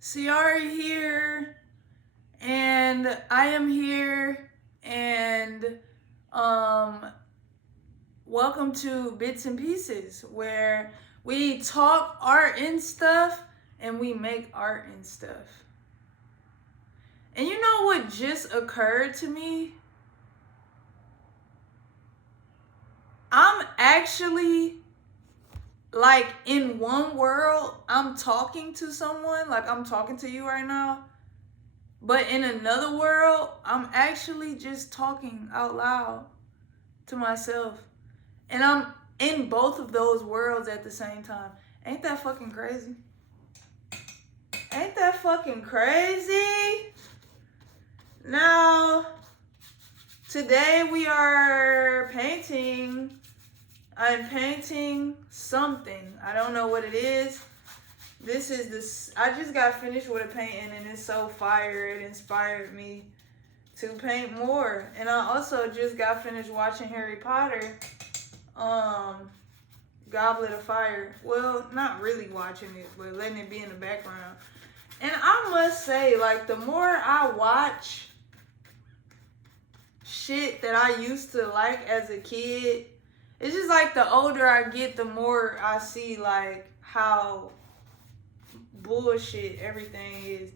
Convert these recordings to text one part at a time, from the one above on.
Ciara here, and I am here, and um, welcome to Bits and Pieces, where we talk art and stuff, and we make art and stuff. And you know what just occurred to me? I'm actually like in one world, I'm talking to someone, like I'm talking to you right now. But in another world, I'm actually just talking out loud to myself. And I'm in both of those worlds at the same time. Ain't that fucking crazy? Ain't that fucking crazy? Now, today we are painting. I'm painting something. I don't know what it is. This is this. I just got finished with a painting and it's so fire. It inspired me to paint more. And I also just got finished watching Harry Potter, Goblet of Fire. Well, not really watching it, but letting it be in the background. And I must say, like, the more I watch shit that I used to like as a kid, it's just like the older I get, the more I see, like, how bullshit everything is.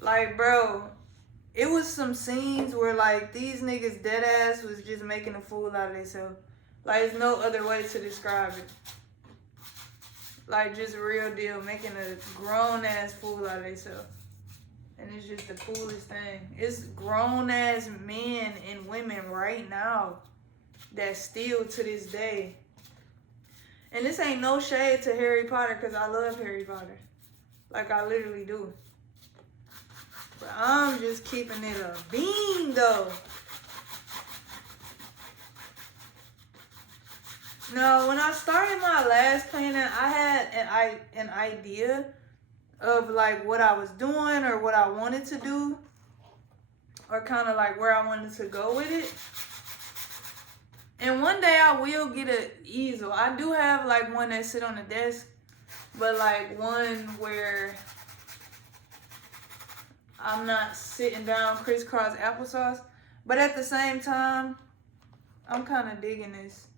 Like, bro, it was some scenes where, like, these niggas dead ass was just making a fool out of themselves. Like, there's no other way to describe it. Like, just real deal, making a grown ass fool out of themselves. And it's just the coolest thing. It's grown ass men and women right now that still to this day. And this ain't no shade to Harry Potter, because I love Harry Potter. Like, I literally do. But I'm just keeping it a bean, though. No, when I started my last painting, I had an idea of like what I was doing or what I wanted to do, or kind of like where I wanted to go with it. And one day I will get an easel. I do have like one that sit on the desk, but like one where I'm not sitting down crisscross applesauce. But at the same time, I'm kind of digging this.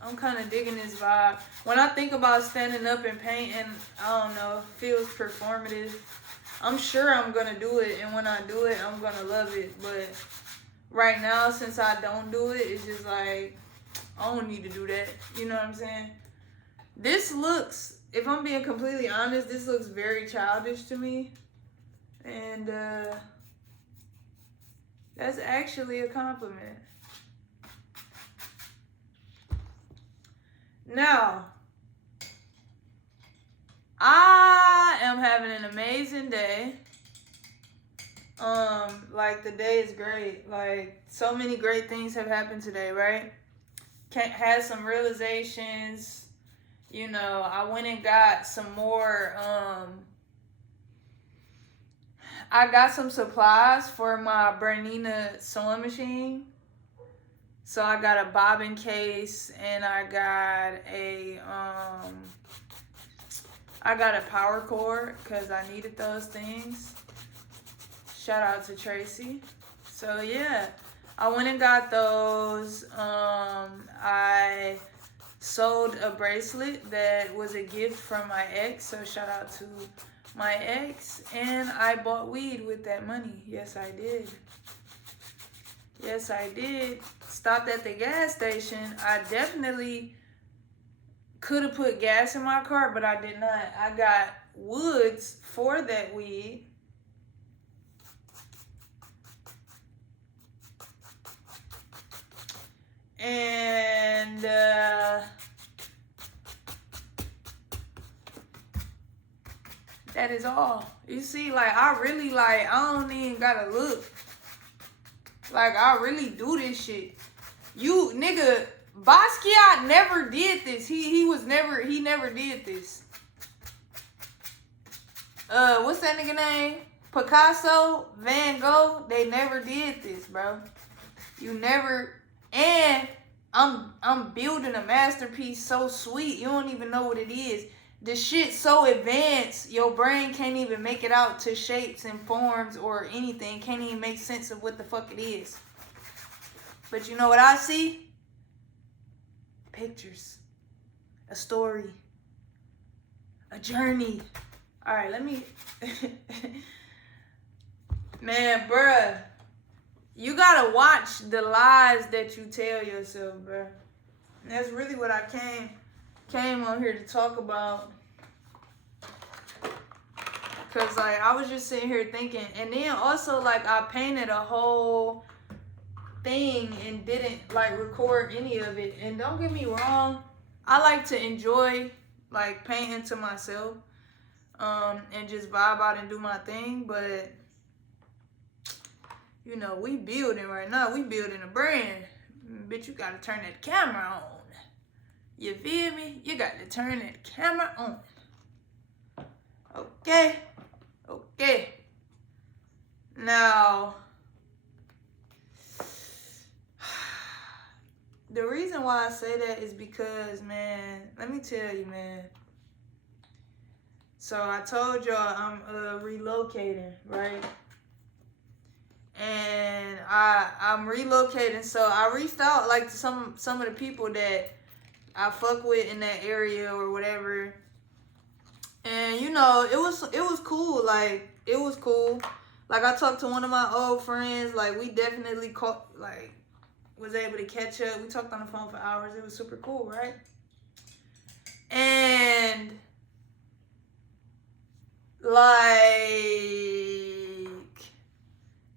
I'm kind of digging this vibe. When I think about standing up and painting, I don't know, it feels performative. I'm sure I'm going to do it, and when I do it, I'm going to love it. But right now, since I don't do it, it's just like, I don't need to do that. You know what I'm saying? This looks, if I'm being completely honest, this looks very childish to me. And that's actually a compliment. Now, I am having an amazing day. Like, the day is great. Like, so many great things have happened today, right? Had some realizations. You know, I went and got some more, I got some supplies for my Bernina sewing machine. So I got a bobbin case, and I got a power cord because I needed those things. Shout out to Tracy. So yeah, I went and got those. I sold a bracelet that was a gift from my ex. So shout out to my ex. And I bought weed with that money. Yes, I did. Yes, I did. Stopped at the gas station. I definitely could have put gas in my car, but I did not. I got woods for that weed. And that is all. You see, like, I really, like, I don't even gotta look. Like, I really do this shit. You, nigga, Basquiat never did this. He never did this. What's that nigga name? Picasso, Van Gogh, they never did this, bro. You never, and I'm building a masterpiece so sweet, you don't even know what it is. the shit so advanced, your brain can't even make it out to shapes and forms or anything. Can't even make sense of what the fuck it is. But you know what I see? Pictures. A story. A journey. Alright, let me... Man, bruh. You gotta watch the lies that you tell yourself, bruh. And that's really what I came on here to talk about. Cause like I was just sitting here thinking, and then also like I painted a whole thing and didn't like record any of it. And don't get me wrong, I like to enjoy like painting to myself, and just vibe out and do my thing. But you know, we building right now. We building a brand. Bitch, you gotta turn that camera on. You feel me? You got to turn that camera on. Okay? Okay. Now, the reason why I say that is because, man, let me tell you, man. So I told y'all I'm relocating, right? And I'm relocating, so I reached out like to some of the people that I fuck with in that area or whatever. And you know, it was cool. Like, it was cool. Like, I talked to one of my old friends. Like, we definitely was able to catch up. We talked on the phone for hours. It was super cool, right? And like,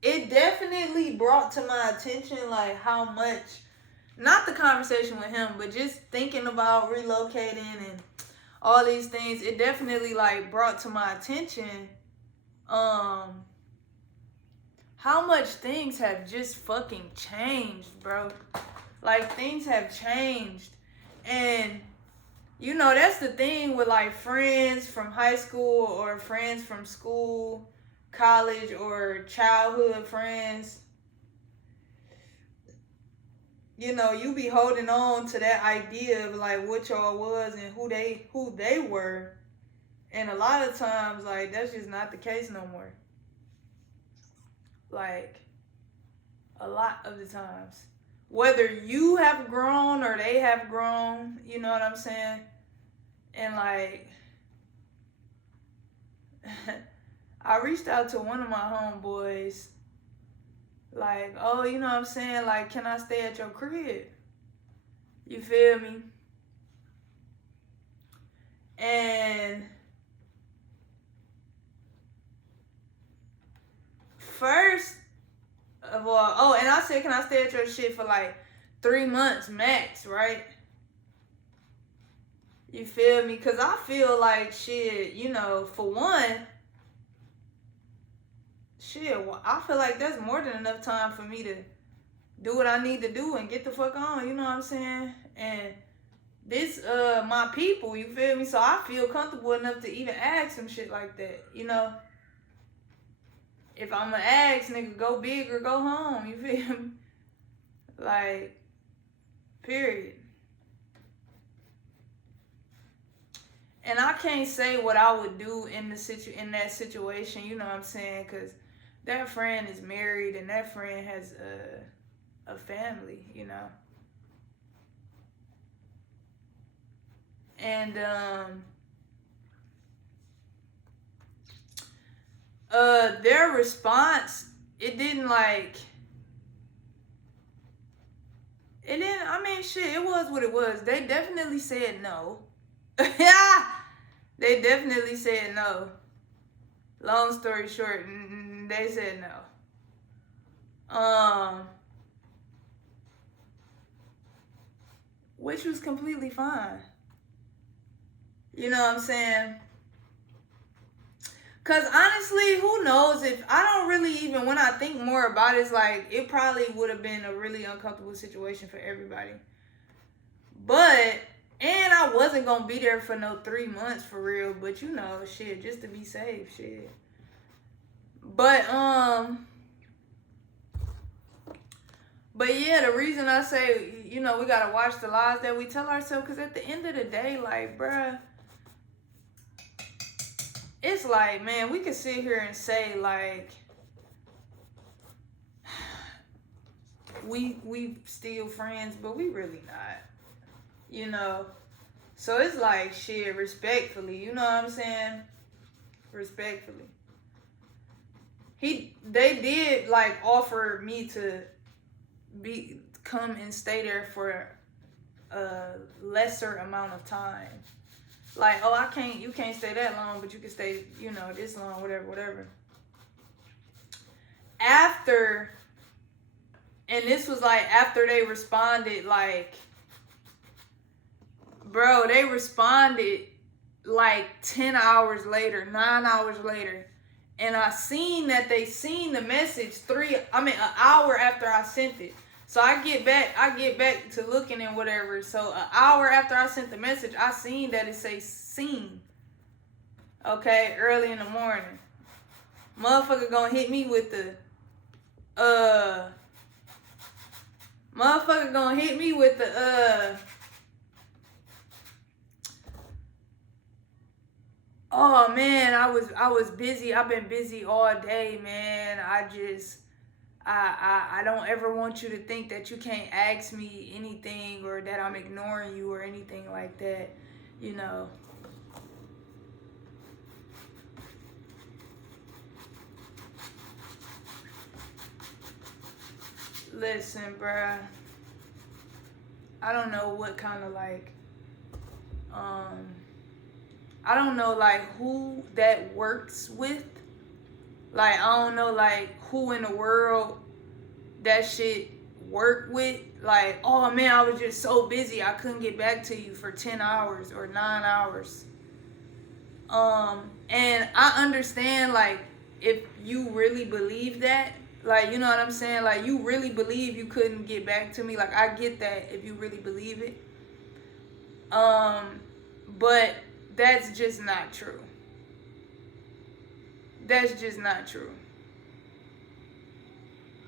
it definitely brought to my attention like how much, not the conversation with him, but just thinking about relocating and all these things, it definitely like brought to my attention how much things have just fucking changed, bro. Like, things have changed. And you know, that's the thing with like friends from high school or friends from school, college, or childhood friends. You know, you be holding on to that idea of like what y'all was and who they were. And a lot of times, like, that's just not the case no more. Like, a lot of the times. Whether you have grown or they have grown, you know what I'm saying? And like, I reached out to one of my homeboys. Like, oh, you know what I'm saying? Like, can I stay at your crib? You feel me? And first of all, oh, and I said, can I stay at your shit for like 3 months max, right? You feel me? Because I feel like shit, you know, for one, shit, I feel like that's more than enough time for me to do what I need to do and get the fuck on, you know what I'm saying? And this, my people, you feel me? So I feel comfortable enough to even ask some shit like that, you know? If I'm gonna ask, nigga, go big or go home, you feel me? Like, period. And I can't say what I would do in that situation, you know what I'm saying? Because that friend is married and that friend has a family, you know? And their response, it didn't, I mean, shit, it was what it was. They definitely said no. Yeah, they definitely said no. Long story short, they said no. Which was completely fine. You know what I'm saying? Because honestly, who knows, if I don't really even, when I think more about it, it's like, it probably would have been a really uncomfortable situation for everybody. But, and I wasn't going to be there for no 3 months for real, but you know, shit, just to be safe, shit. But yeah, the reason I say, you know, we got to watch the lies that we tell ourselves, because at the end of the day, like, bruh, it's like, man, we could sit here and say like we still friends, but we really not, you know. So it's like, shit, respectfully, you know what I'm saying? Respectfully. They did like offer me to come and stay there for a lesser amount of time. Like, oh, you can't stay that long, but you can stay, you know, this long, whatever. After, and this was like after they responded, like, bro, they responded like 10 hours later, 9 hours later. And I seen that they seen the message an hour after I sent it. So I get back to looking and whatever. So an hour after I sent the message, I seen that it say seen. Okay, early in the morning. Motherfucker gonna hit me with the oh man, I was busy. I've been busy all day, man. I don't ever want you to think that you can't ask me anything or that I'm ignoring you or anything like that, you know. Listen, bruh. I don't know what kind of like, I don't know like who that works with. Like, I don't know like who in the world that shit work with. Like, oh man, I was just so busy I couldn't get back to you for 10 hours or 9 hours. And I understand like if you really believe that, like, you know what I'm saying? Like, you really believe you couldn't get back to me. Like, I get that if you really believe it. But that's just not true. That's just not true.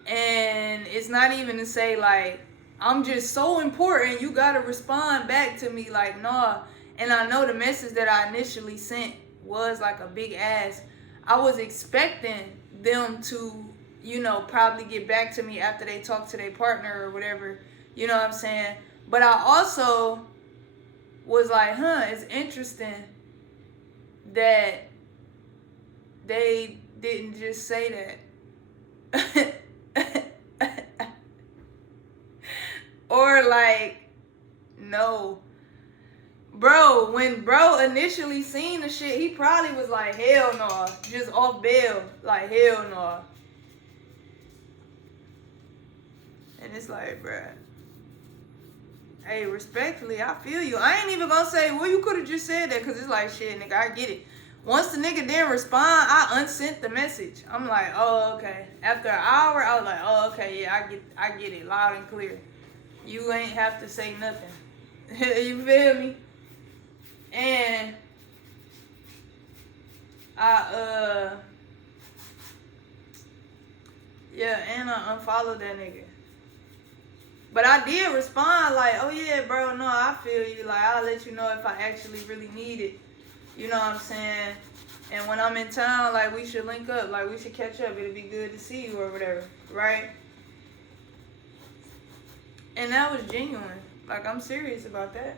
And it's not even to say, like, I'm just so important, you gotta respond back to me. Like, nah. And I know the message that I initially sent was, like, a big ass. I was expecting them to, you know, probably get back to me after they talk to their partner or whatever. You know what I'm saying? But I also was like, it's interesting that they didn't just say that. Or like, no. Bro, when bro initially seen the shit, he probably was like, hell no. Just off bail. Like, hell no. And it's like, bruh. Hey, respectfully, I feel you. I ain't even gonna say, well, you could have just said that, because it's like, shit, nigga, I get it. Once the nigga didn't respond, I unsent the message. I'm like, oh, okay. After an hour, I was like, oh, okay, yeah, I get it loud and clear. You ain't have to say nothing. You feel me? And I unfollowed that nigga. But I did respond like, oh yeah, bro, no, I feel you. Like, I'll let you know if I actually really need it. You know what I'm saying? And when I'm in town, like, we should link up. Like, we should catch up. It'll be good to see you or whatever. Right? And that was genuine. Like, I'm serious about that.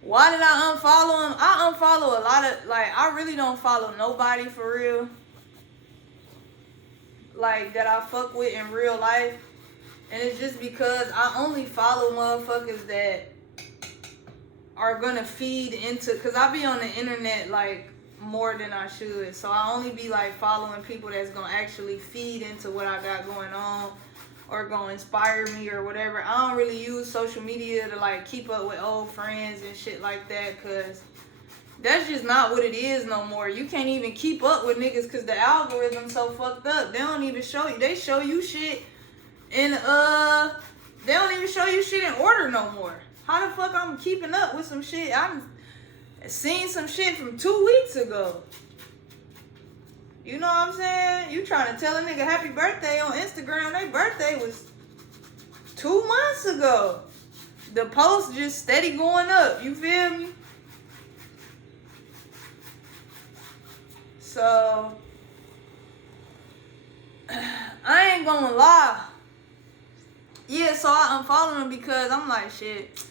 Why did I unfollow him? I unfollow a lot of, like, I really don't follow nobody for real. Like, that I fuck with in real life. And it's just because I only follow motherfuckers that are gonna feed into, cause I be on the internet like more than I should. So I only be like following people that's gonna actually feed into what I got going on or gonna inspire me or whatever. I don't really use social media to like keep up with old friends and shit like that, cause that's just not what it is no more. You can't even keep up with niggas cause the algorithm's so fucked up. They don't even show you. They show you shit and they don't even show you shit in order no more. How the fuck I'm keeping up with some shit? I'm seen some shit from 2 weeks ago. You know what I'm saying? You trying to tell a nigga happy birthday on Instagram. Their birthday was 2 months ago. The post just steady going up. You feel me? So I ain't gonna lie. Yeah, so I unfollowed him because I'm like, shit.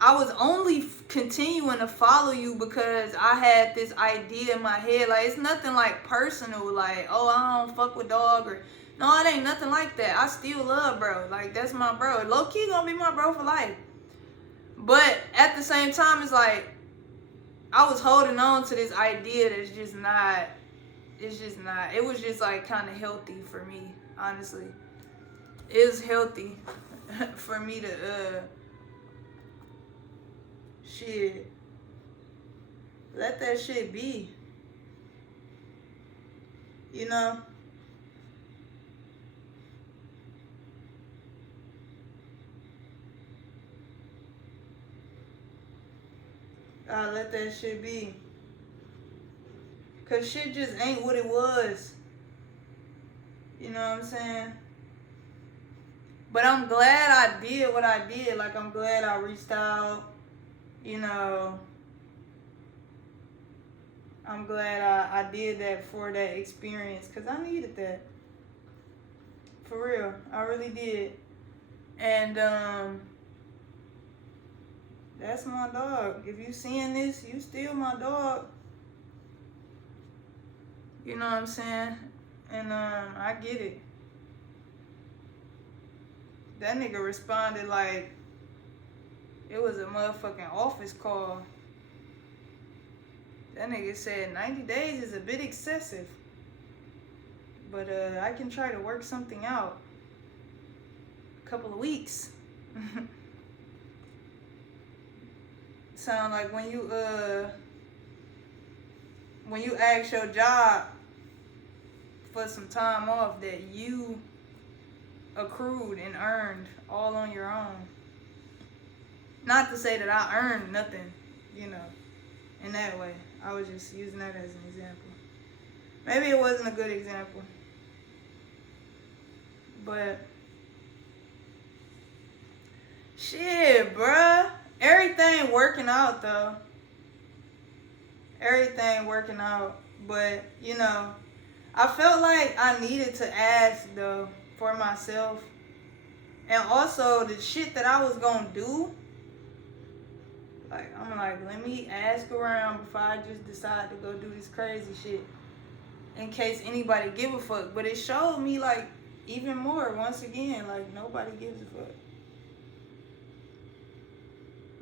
I was only continuing to follow you because I had this idea in my head. Like, it's nothing like personal. Like, oh, I don't fuck with dog, or no, it ain't nothing like that. I still love bro. Like, that's my bro. Low key gonna be my bro for life. But at the same time, it's like I was holding on to this idea that's just not. It's just not. It was just like kind of healthy for me, honestly. It was healthy for me to shit, let that shit be. You know? Let that shit be. Cause shit just ain't what it was. You know what I'm saying? But I'm glad I did what I did. Like, I'm glad I reached out. You know, I'm glad I did that for that experience. Because I needed that. For real. I really did. And, that's my dog. If you seeing this, you still my dog. You know what I'm saying? And, I get it. That nigga responded like it was a motherfucking office call. That nigga said 90 days is a bit excessive. But I can try to work something out. A couple of weeks. Sound like when you ask your job for some time off that you accrued and earned all on your own. Not to say that I earned nothing, you know, in that way. I was just using that as an example. Maybe it wasn't a good example. But shit, bruh. Everything working out though. Everything working out. But, you know, I felt like I needed to ask though for myself. And also the shit that I was gonna do. Like, I'm like, let me ask around before I just decide to go do this crazy shit. In case anybody give a fuck. But it showed me like even more once again, like nobody gives a fuck.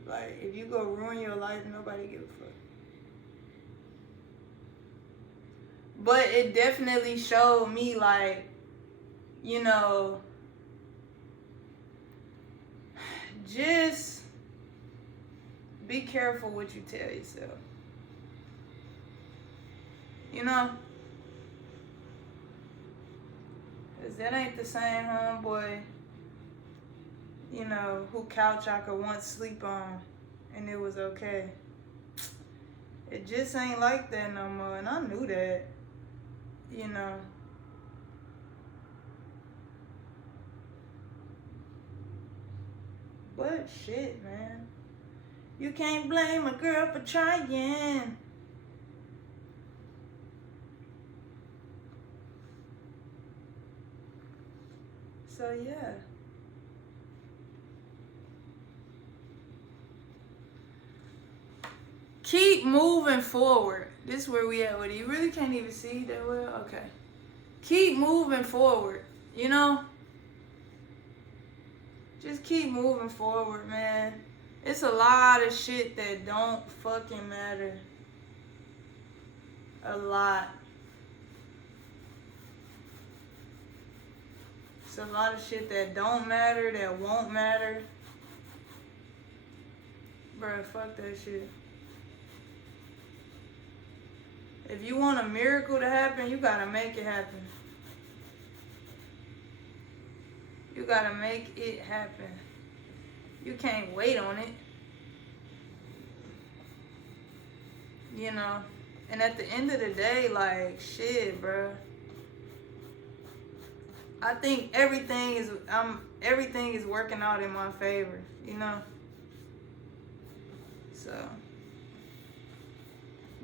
Like, if you go ruin your life, nobody gives a fuck. But it definitely showed me, like, you know, just be careful what you tell yourself. You know? Because that ain't the same homeboy, you know, who couch I could once sleep on and it was okay. It just ain't like that no more, and I knew that, you know. But shit, man. You can't blame a girl for trying. So yeah. Keep moving forward. This is where we at with it. You really can't even see that well? Okay. Keep moving forward. You know? Just keep moving forward, man. It's a lot of shit that don't fucking matter. A lot. It's a lot of shit that don't matter, that won't matter. Bruh, fuck that shit. If you want a miracle to happen, you gotta make it happen. You gotta make it happen. You can't wait on it. You know? And at the end of the day, like, shit, bruh. I think everything is working out in my favor, you know? So.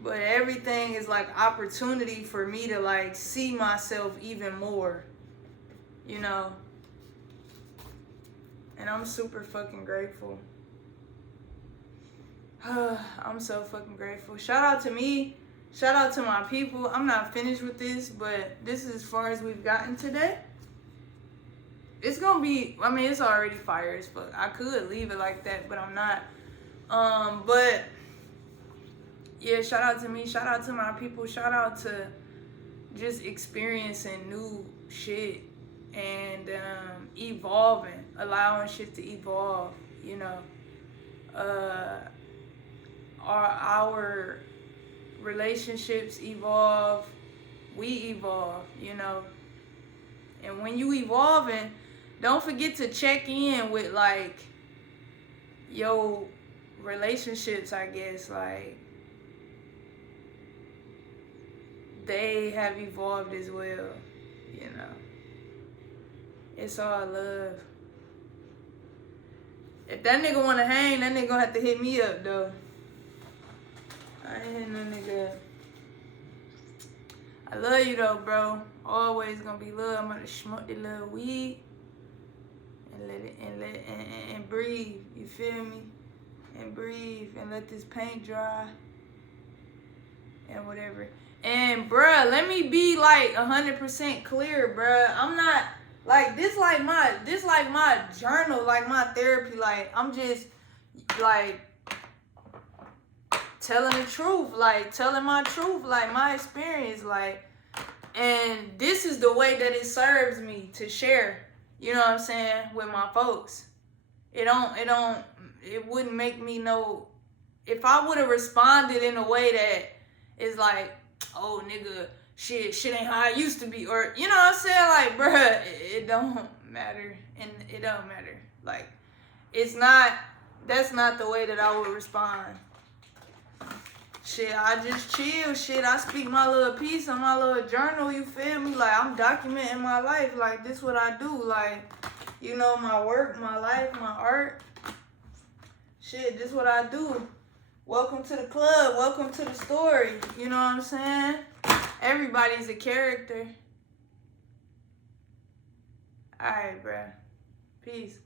But everything is like opportunity for me to like see myself even more, you know. And I'm super fucking grateful. I'm so fucking grateful. Shout out to me. Shout out to my people. I'm not finished with this, but this is as far as we've gotten today. It's gonna be, I mean, it's already fire as fuck. I could leave it like that, but I'm not. But yeah, shout out to me. Shout out to my people. Shout out to just experiencing new shit and evolving, allowing shit to evolve, you know. Our relationships evolve, we evolve, you know. And when you evolving, don't forget to check in with like your relationships, I guess, like they have evolved as well, you know. It's all love. If that nigga wanna hang, that nigga gonna have to hit me up though. I ain't hitting no nigga up. I love you though, bro. Always gonna be love. I'm gonna smoke the little weed and let it and breathe. You feel me? And breathe and let this paint dry and whatever. And bruh, let me be like 100% clear, bruh. I'm not like this. Like my journal, like my therapy. Like I'm just like telling the truth, like telling my truth, like my experience, like, and this is the way that it serves me to share, you know what I'm saying, with my folks. It wouldn't make me know, if I would have responded in a way that is like, oh nigga, shit ain't how it used to be, or you know what I'm saying, like, bruh, it don't matter, and it don't matter, like, that's not the way that I would respond. Shit, I just chill, shit, I speak my little piece on my little journal, you feel me? Like, I'm documenting my life, like, this what I do, like, you know, my work, my life, my art. Shit, this what I do. Welcome to the club, welcome to the story, you know what I'm saying? Everybody's a character. Alright, bruh. Peace.